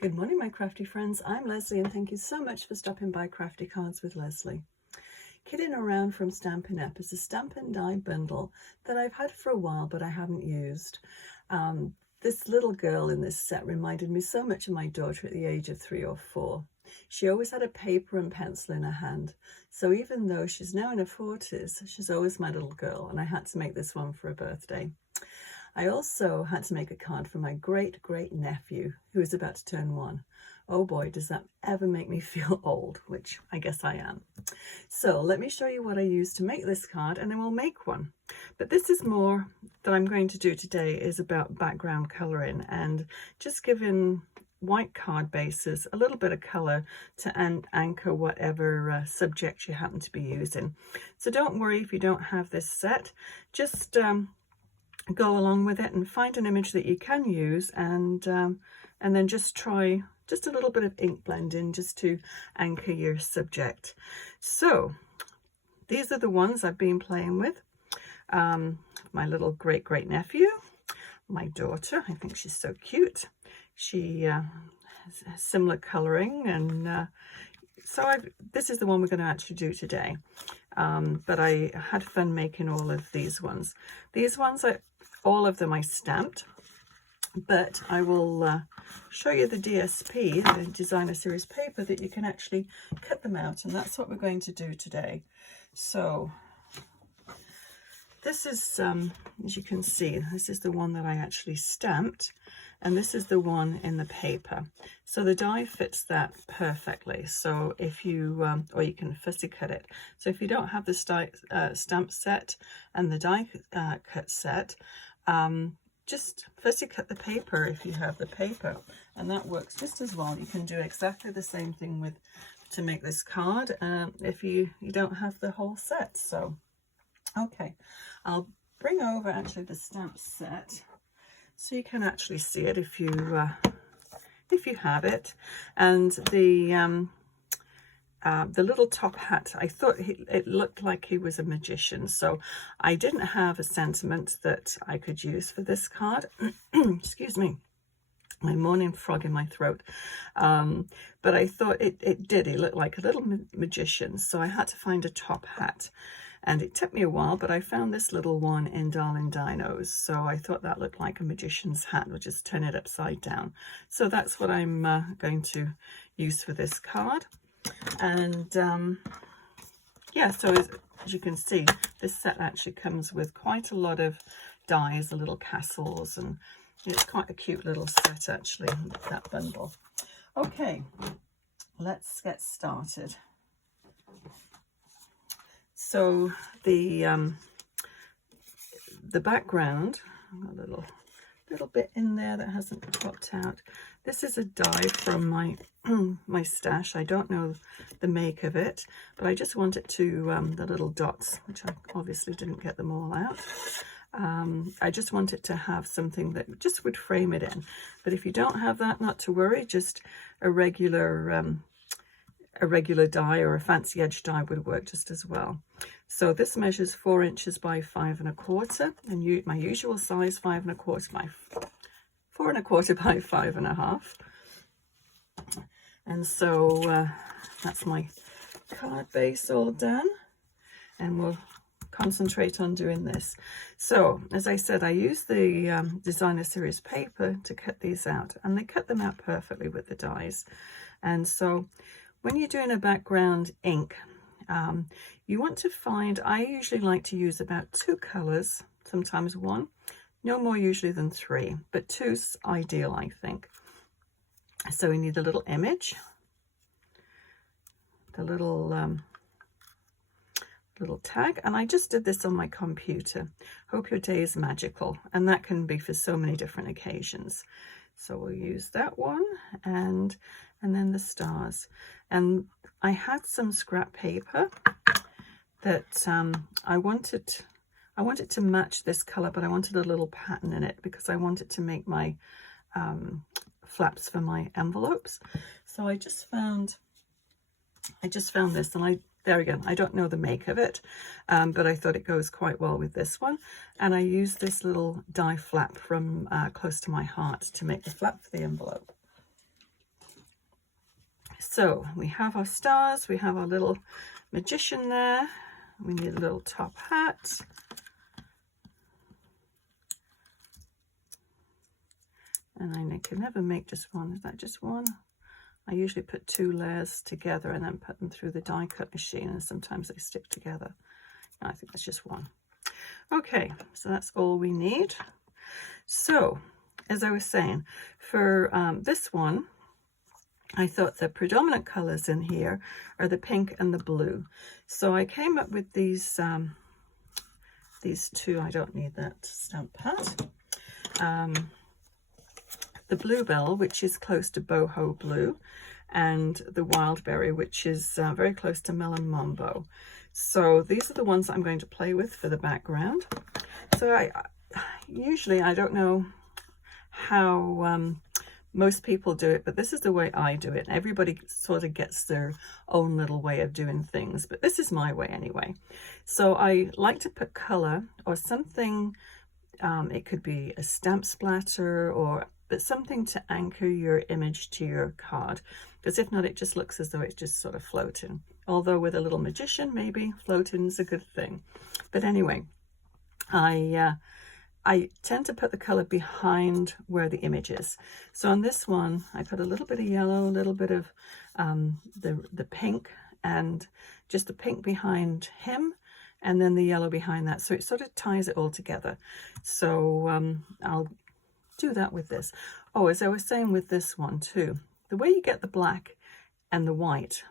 Good morning, my crafty friends. I'm Lesley, and thank you so much for stopping by Crafty Cards with Lesley. Kiddin around from Stampin' Up is a Stampin' die bundle that I've had for a while, but I haven't used. This little girl in this set reminded me so much of my daughter at the age of 3 or 4. She always had a paper and pencil in her hand. So even though she's now in her 40s, she's always my little girl, and I had to make this one for her birthday. I also had to make a card for my great-great-nephew, who is about to turn 1. Oh boy, does that ever make me feel old, which I guess I am. So let me show you what I used to make this card, and then we'll make one. But this is more that I'm going to do today is about background colouring and just giving white card bases a little bit of colour to anchor whatever subject you happen to be using. So don't worry if you don't have this set, just go along with it and find an image that you can use, and then just try just a little bit of ink blending just to anchor your subject. So these are the ones I've been playing with. My little great-great-nephew, my daughter, I think she's so cute. She has similar colouring, and so this is the one we're going to actually do today. But I had fun making all of these ones. These ones, all of them I stamped, but I will show you the DSP, the designer series paper, that you can actually cut them out, and that's what we're going to do today. So this is, as you can see, this is the one that I actually stamped, and this is the one in the paper. So the die fits that perfectly. So if you, or you can fussy cut it. So if you don't have the stamp set and the die cut set, just fussy cut the paper if you have the paper, and that works just as well. You can do exactly the same thing to make this card if you don't have the whole set. So okay, I'll bring over actually the stamp set so you can actually see it if you have it. And the little top hat, I thought it looked like he was a magician, so I didn't have a sentiment that I could use for this card. Excuse me, my morning frog in my throat. But I thought it did. He looked like a little magician, so I had to find a top hat. And it took me a while, but I found this little one in Darling Dinos. So I thought that looked like a magician's hat. We'll just turn it upside down. So that's what I'm going to use for this card. And yeah, so as you can see, this set actually comes with quite a lot of dies, the little castles, and it's quite a cute little set actually, that bundle. Okay, let's get started. So the background, a little bit in there that hasn't popped out. This is a die from my my stash. I don't know the make of it, but I just want it to the little dots, which I obviously didn't get them all out. I just want it to have something that just would frame it in. But if you don't have that, not to worry, just a regular die or a fancy edge die would work just as well. So this measures 4 inches by 5 1/4, and my usual size 5 1/4 by 4 1/4 by 5 1/2. And so that's my card base all done, and we'll concentrate on doing this. So as I said, I used the designer series paper to cut these out, and they cut them out perfectly with the dies. And so when you're doing a background ink, you want to find, I usually like to use about 2 colors, sometimes 1, no more usually than 3, but 2's ideal, I think. So we need a little image, the little tag, and I just did this on my computer. Hope your day is magical, and that can be for so many different occasions. So we'll use that one, and then the stars. And I had some scrap paper that I wanted to match this color, but I wanted a little pattern in it because I wanted to make my flaps for my envelopes. So I just found this, and there again, I don't know the make of it, but I thought it goes quite well with this one. And I used this little die flap from Close to My Heart to make the flap for the envelope. So we have our stars, we have our little magician there, we need a little top hat. And I can never make just one. Is that just one? I usually put 2 layers together and then put them through the die cut machine, and sometimes they stick together. I think that's just one. Okay, so that's all we need. So, as I was saying, for this one, I thought the predominant colors in here are the pink and the blue. So I came up with these two. I don't need that stamp pad. The bluebell, which is close to Boho Blue, and the wildberry, which is very close to Melon Mambo. So these are the ones I'm going to play with for the background. So I usually, I don't know how most people do it, but this is the way I do it. Everybody sort of gets their own little way of doing things, but this is my way anyway. So I like to put color or something, it could be a stamp splatter but something to anchor your image to your card, because if not, it just looks as though it's just sort of floating. Although with a little magician, maybe floating is a good thing. But anyway, I tend to put the color behind where the image is. So on this one, I put a little bit of yellow, a little bit of the pink, and just the pink behind him, and then the yellow behind that. So it sort of ties it all together. So I'll do that with this. Oh, as I was saying with this one too, the way you get the black and the white,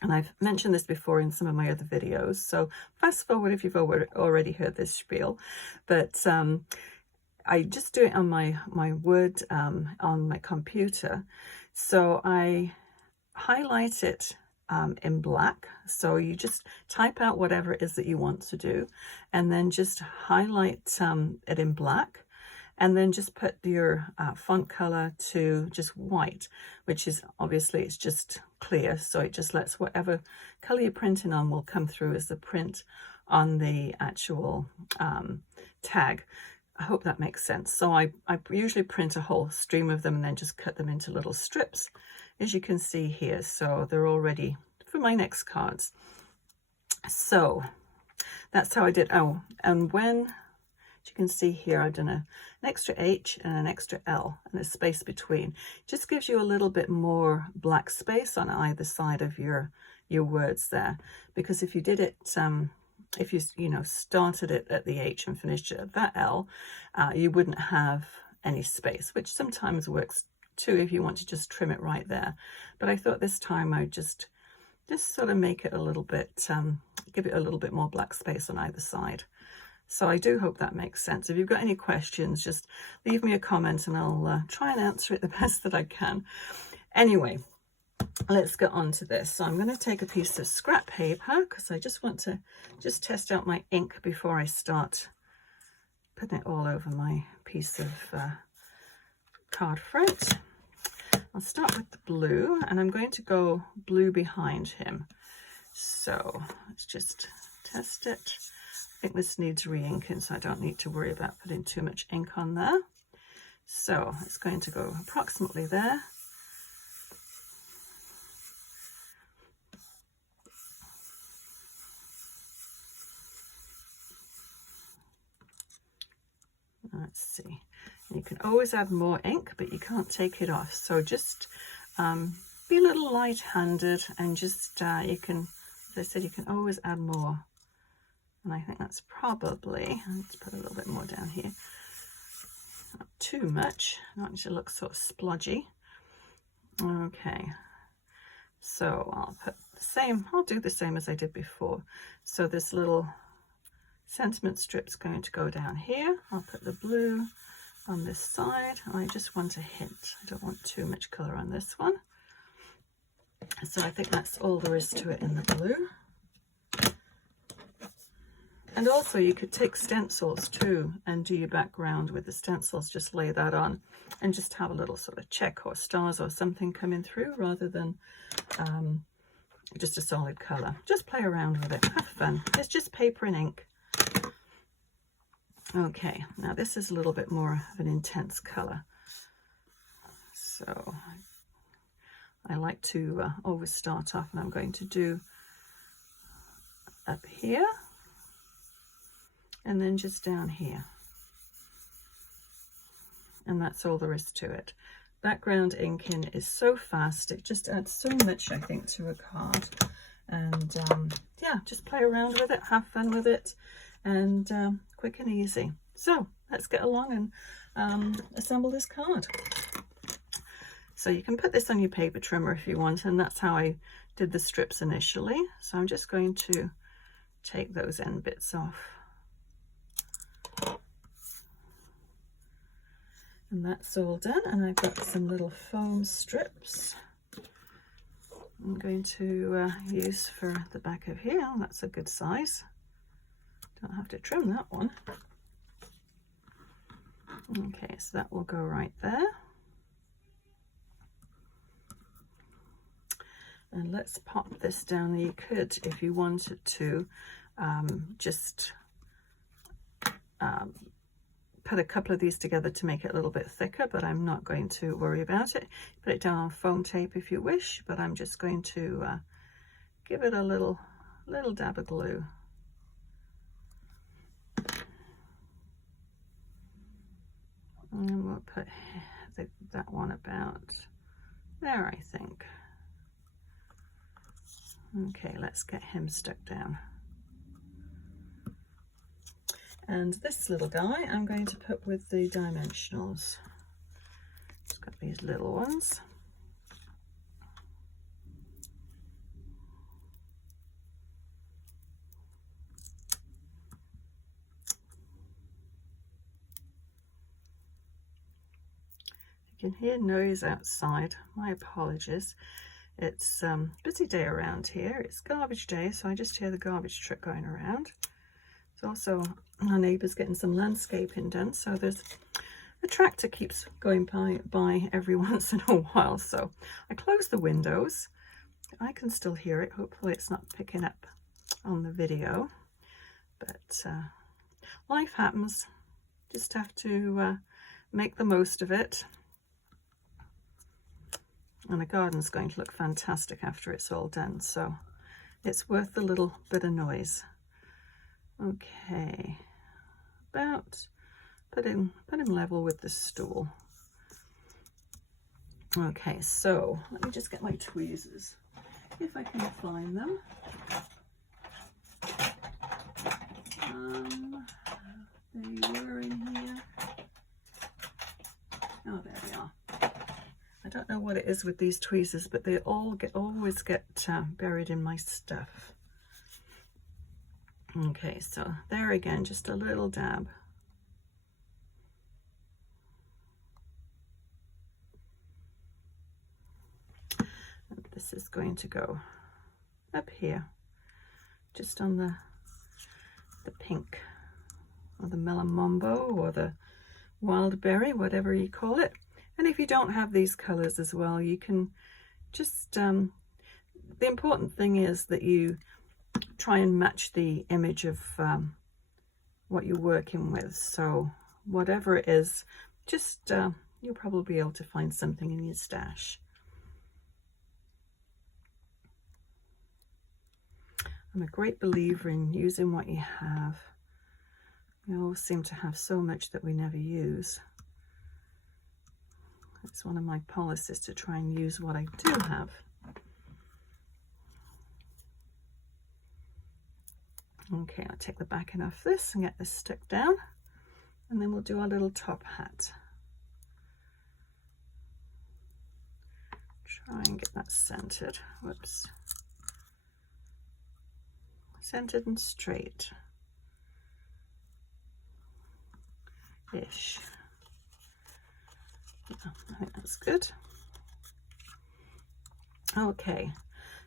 and I've mentioned this before in some of my other videos, so fast forward if you've already heard this spiel, but I just do it on my wood on my computer. So I highlight it in black. So you just type out whatever it is that you want to do, and then just highlight it in black. And then just put your font color to just white, which is obviously it's just clear. So it just lets whatever color you're printing on will come through as the print on the actual tag. I hope that makes sense. So I usually print a whole stream of them and then just cut them into little strips, as you can see here. So they're all ready for my next cards. So that's how I did. Oh, and when you can see here, I've done an extra H and an extra L and a space between. Just gives you a little bit more black space on either side of your words there, because if you did it, if you started it at the H and finished it at that L, you wouldn't have any space, which sometimes works too if you want to just trim it right there. But I thought this time I'd just sort of make it a little bit, give it a little bit more black space on either side. So I do hope that makes sense. If you've got any questions, just leave me a comment and I'll try and answer it the best that I can. Anyway, let's get on to this. So I'm going to take a piece of scrap paper because I just want to test out my ink before I start putting it all over my piece of card front. I'll start with the blue, and I'm going to go blue behind him. So let's just test it. I think this needs re-inking, so I don't need to worry about putting too much ink on there. So it's going to go approximately there. Let's see. You can always add more ink, but you can't take it off. So just be a little light-handed, and just you can, as I said, you can always add more. And I think that's probably, let's put a little bit more down here. Not too much, not to look sort of splodgy. Okay, so I'll put the same, I'll do the same as I did before. So this little sentiment strip's going to go down here. I'll put the blue on this side. I just want a hint. I don't want too much colour on this one. So I think that's all there is to it in the blue. And also you could take stencils too and do your background with the stencils, just lay that on and just have a little sort of check or stars or something coming through rather than just a solid colour. Just play around with it, have fun. It's just paper and ink. Okay, now this is a little bit more of an intense colour. So I like to always start off, and I'm going to do up here and then just down here. And that's all there is to it. Background inking is so fast, it just adds so much, I think, to a card. And yeah, just play around with it, have fun with it, and quick and easy. So let's get along and assemble this card. So you can put this on your paper trimmer if you want, and that's how I did the strips initially. So I'm just going to take those end bits off. And that's all done, and I've got some little foam strips I'm going to use for the back of here. That's a good size. Don't have to trim that one. Okay, so that will go right there. And let's pop this down. You could, if you wanted to, just put a couple of these together to make it a little bit thicker, but I'm not going to worry about it. Put it down on foam tape if you wish, but I'm just going to give it a little dab of glue. And we'll put that one about there, I think. Okay, let's get him stuck down. And this little guy I'm going to put with the dimensionals. It's got these little ones. You can hear noise outside. My apologies. It's a busy day around here. It's garbage day, so I just hear the garbage truck going around. It's also our neighbour's getting some landscaping done, so there's a tractor keeps going by every once in a while. So I close the windows. I can still hear it. Hopefully it's not picking up on the video, but life happens. Just have to make the most of it. And the garden's going to look fantastic after it's all done, so it's worth the little bit of noise. Okay, about put him level with the stool. Okay, so let me just get my tweezers if I can find them. They were in here. Oh, there they are. I don't know what it is with these tweezers, but they always get buried in my stuff. Okay, so there again, just a little dab. And this is going to go up here, just on the pink, or the Melon Mambo, or the wild berry, whatever you call it. And if you don't have these colors as well, you can just, the important thing is that you try and match the image of what you're working with. So whatever it is, just, you'll probably be able to find something in your stash. I'm a great believer in using what you have. We all seem to have so much that we never use. It's one of my policies to try and use what I do have. Okay, I'll take the backing off this and get this stuck down, and then we'll do our little top hat. Try and get that centered. Whoops. Centered and straight. Ish. I think that's good. Okay,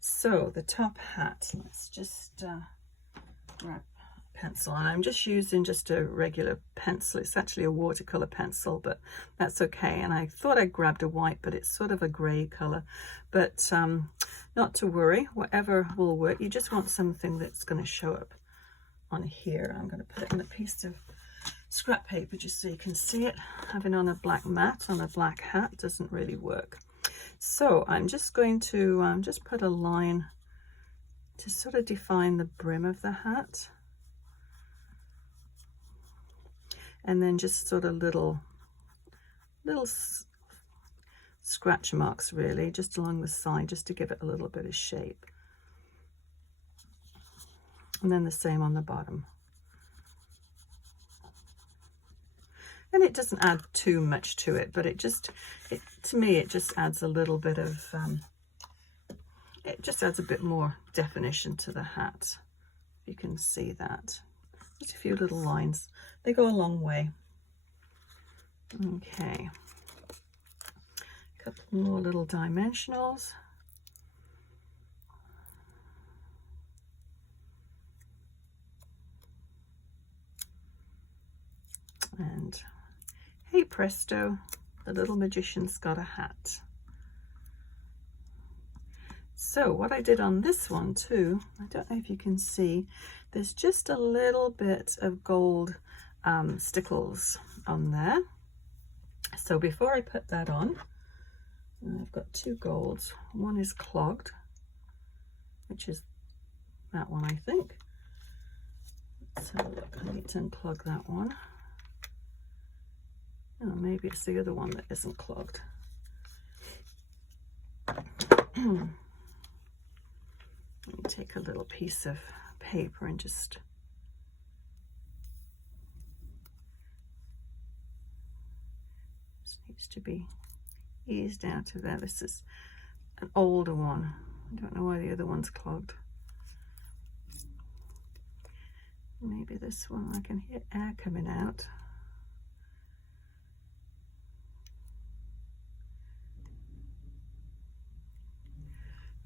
so the top hat, let's just grab a pencil, and I'm just using just a regular pencil. It's actually a watercolor pencil, but that's okay. And I thought I grabbed a white, but it's sort of a gray color, but not to worry, whatever will work. You just want something that's going to show up on here. I'm going to put it in a piece of scrap paper just so you can see it. Having on a black mat on a black hat doesn't really work. So I'm just going to just put a line to sort of define the brim of the hat, and then just sort of little scratch marks really just along the side, just to give it a little bit of shape, and then the same on the bottom. And it doesn't add too much to it, but to me it just adds a little bit of it just adds a bit more definition to the hat. You can see that. Just a few little lines. They go a long way. Okay. A couple more little dimensionals. And hey presto, the little magician's got a hat. So what I did on this one too, I don't know if you can see, there's just a little bit of gold stickles on there. So before I put that on, I've got two golds. One is clogged, which is that one, I think. Let's have a look. I need to unclog that one. Oh, maybe it's the other one that isn't clogged. Let me take a little piece of paper and just needs to be eased out of there. This is an older one. I don't know why the other one's clogged. Maybe this one, I can hear air coming out.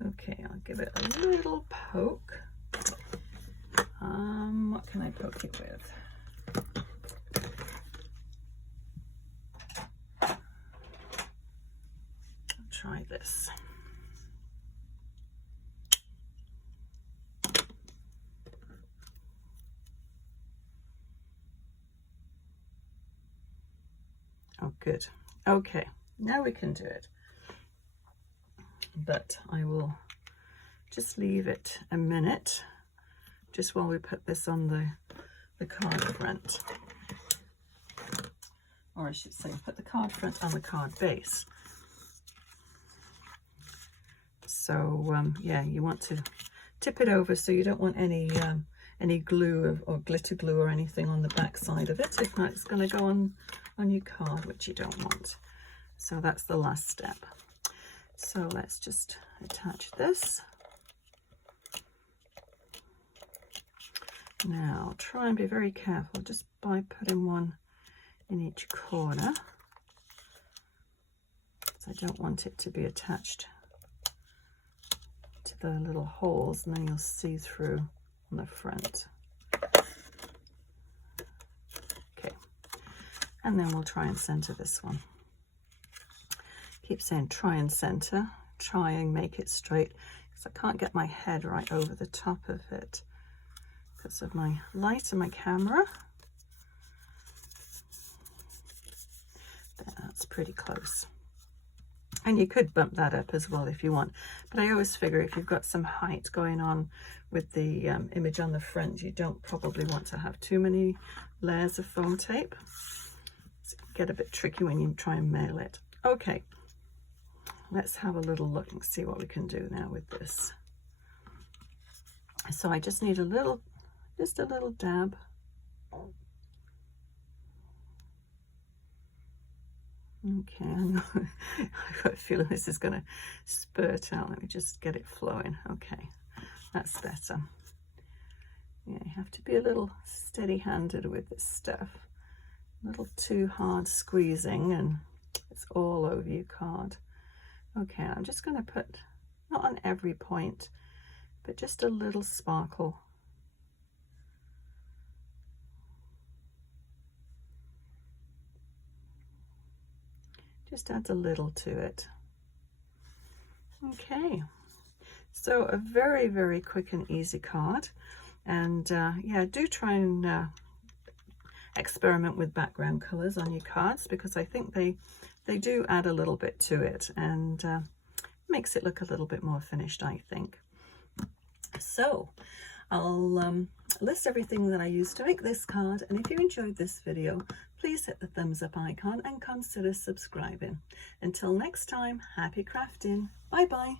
Okay, I'll give it a little poke. What can I poke it with? I'll try this. Oh, good. Okay, now we can do it. But I will just leave it a minute, just while we put this on the card front. Or I should say, put the card front on the card base. So yeah, you want to tip it over so you don't want any glue or glitter glue or anything on the back side of it. If not, it's going to go on your card, which you don't want. So that's the last step. So let's just attach this. Now try and be very careful just by putting one in each corner. So I don't want it to be attached to the little holes, and then you'll see through on the front. Okay, and then we'll try and center this one. Keep saying try and center, try and make it straight, because I can't get my head right over the top of it because of my light and my camera. That's pretty close. And you could bump that up as well if you want, but I always figure if you've got some height going on with the image on the front, you don't probably want to have too many layers of foam tape. It can get a bit tricky when you try and mail it. Okay. Let's have a little look and see what we can do now with this. So I just need just a little dab. Okay, I know. I've got a feeling this is going to spurt out. Let me just get it flowing. Okay, that's better. Yeah, you have to be a little steady-handed with this stuff. A little too hard squeezing and it's all over your card. Okay, I'm just going to put, not on every point, but just a little sparkle. Just adds a little to it. Okay, so a very, very quick and easy card. And yeah, do try and experiment with background colors on your cards, because I think they do add a little bit to it. And Makes it look a little bit more finished, I think. So I'll list everything that I used to make this card, and if you enjoyed this video, please hit the thumbs up icon and consider subscribing. Until next time, happy crafting. Bye bye.